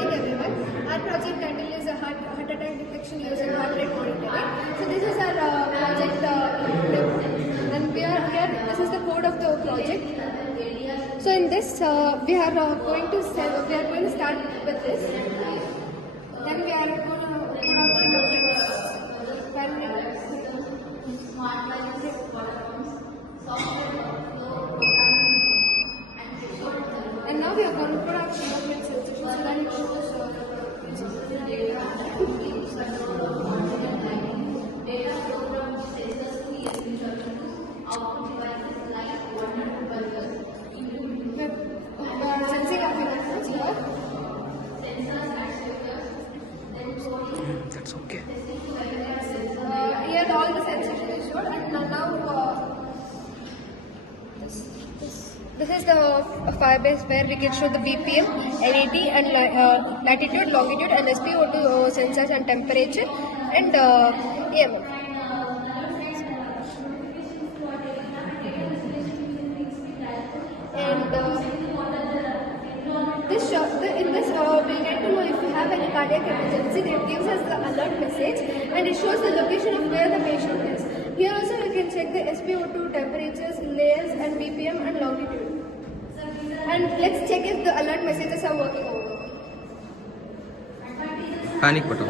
morning everyone. Our project title is a heart attack detection using heart rate monitoring. So this is our project and we are here. This is the code of the project. So in this we are going to start with this. Then we are going to put up and now we are going to put up fingerprint sensors so that it shows data program sensors to ESP terminals, output devices like 100 buzzers, sensing of fingerprints here. Sensors, actuators, then coding. That's okay. Here all the sensors are showed, and now this is the Firebase where we can show the BPM, LET, and latitude, longitude, and SpO₂ sensors and temperature, and EMF. And in this we'll get to know if we have any cardiac emergency. It gives us the alert message and it shows the location of where the patient is. Here also we can check the SpO₂ temperatures, layers, and BPM and longitude. And let's check if the alert messages are working over. Panic button.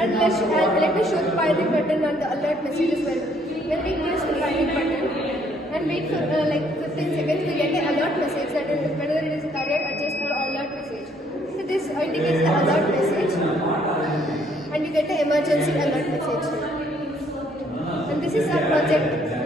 And let me show the panic button and the alert messages. When we press the panic button and wait for like 15 seconds, we get an alert message that is whether it is a cardiac adjust or alert message. So this indicates the alert message, and you get an emergency alert message. And this is our project.